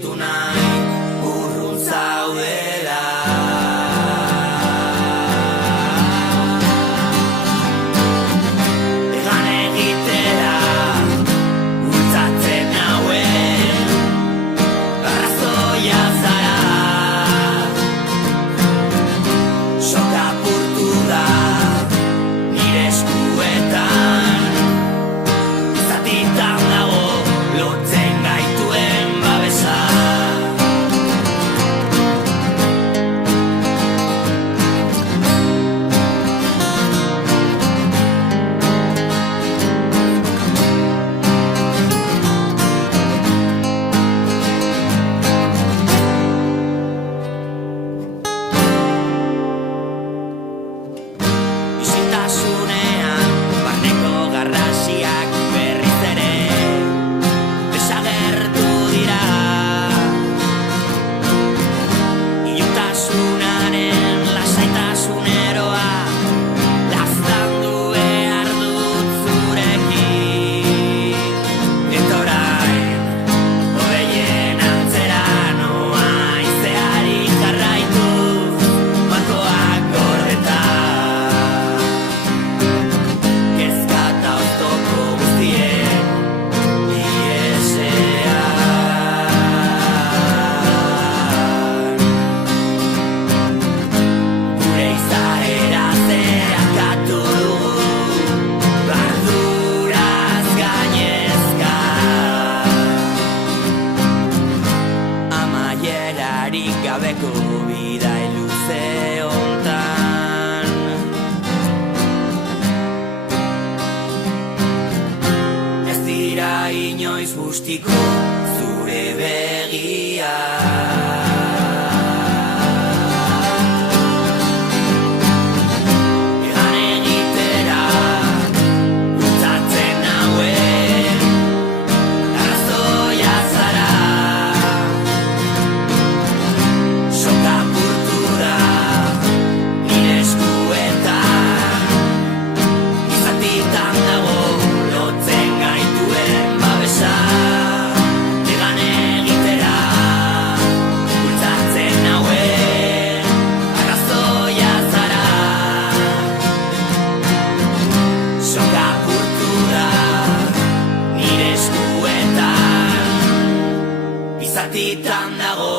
sentitu nahi urrun zaudela. Egan egitera bultzatzen nauen arrazoia zara. Soka apurtu da nire eskuetan, zatitan dago lotzen gaituen babesa. Izintasunean barneko garrasiak berriz ere desagertu dira. Iluntasunaren lasaitasuneroa laztandu behar dut zurekin. Eta orain hodeien antzera noa izeari jarraituz markoak gordeta. Kezka eta oztopo guztien iesean, gure izaera zeharkatu dugu arduraz gainezka. Amaierarik gabeko bidai luze hontan, ez dira inoiz bustiko zure begia. Egan egitera bultzatzen nauen arrazoia zara. Soka apurtu da nire eskuetan, izatitan dago lotzen gaituen babesa. Egan egitera bultzatzen nauen arrazoia zara. Soka apurtu da nire eskuetan, izatitan dago